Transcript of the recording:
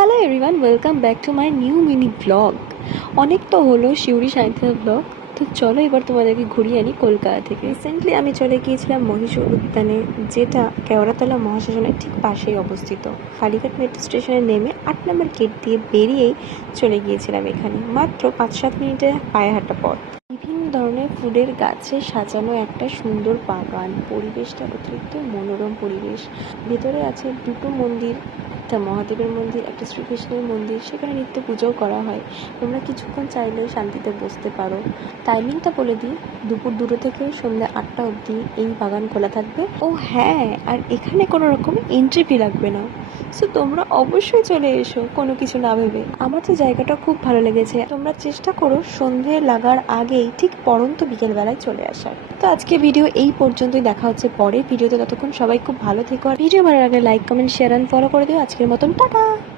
Hello everyone, welcome back to my new mini blog. অনেক তো হলো শিউরি সাঁইথিয়ার ব্লগ, তো চলো এবার তোমাদেরকে ঘুরিয়ে আনি কলকাতা থেকে। রিসেন্টলি আমি চলে গিয়েছিলাম মহীশূর উদ্যানে, যেটা কেওড়াতলা মহাশ্মশানের ঠিক পাশেই অবস্থিত। কালীঘাট মেট্রো স্টেশনে নেমে 8 নম্বর গেট দিয়ে বেরিয়েই চলে গিয়েছিলাম এখানে, মাত্র 5-7 মিনিটের পায়ে হাঁটা পথ। বিভিন্ন ধরনের ফুলের গাছে সাজানো একটা সুন্দর বাগান, পরিবেশটা অতিরিক্ত মনোরম পরিবেশ। ভেতরে আছে দুটো মন্দির, একটা মহাদেবের মন্দির, একটা শ্রীকৃষ্ণের মন্দির। সেখানে নিত্য পুজোও করা হয়। তোমরা কিছুক্ষণ চাইলে শান্তিতে বসতে পারো। টাইমিংটা বলে দিই, দুপুর 2টা থেকে সন্ধ্যা 8টা অবধি এই বাগান খোলা থাকবে। ও হ্যাঁ, আর এখানে কোনো রকম এন্ট্রি ফি লাগবে না। সো তোমরা অবশ্যই চলে এসো কোনো কিছু না ভেবে। আমার তো জায়গাটা খুব ভালো লেগেছে। তোমরা চেষ্টা করো সন্ধে লাগার আগেই ঠিক পড়ন্ত বিকেলবেলায় চলে আসার। তো আজকে ভিডিও এই পর্যন্তই, দেখা হচ্ছে পরের ভিডিওতে। ততক্ষণ সবাই খুব ভালো থেকো, আর ভিডিও ভালো লাগলে like, comment, share and follow করে দিও। আজকের মতন টাটা।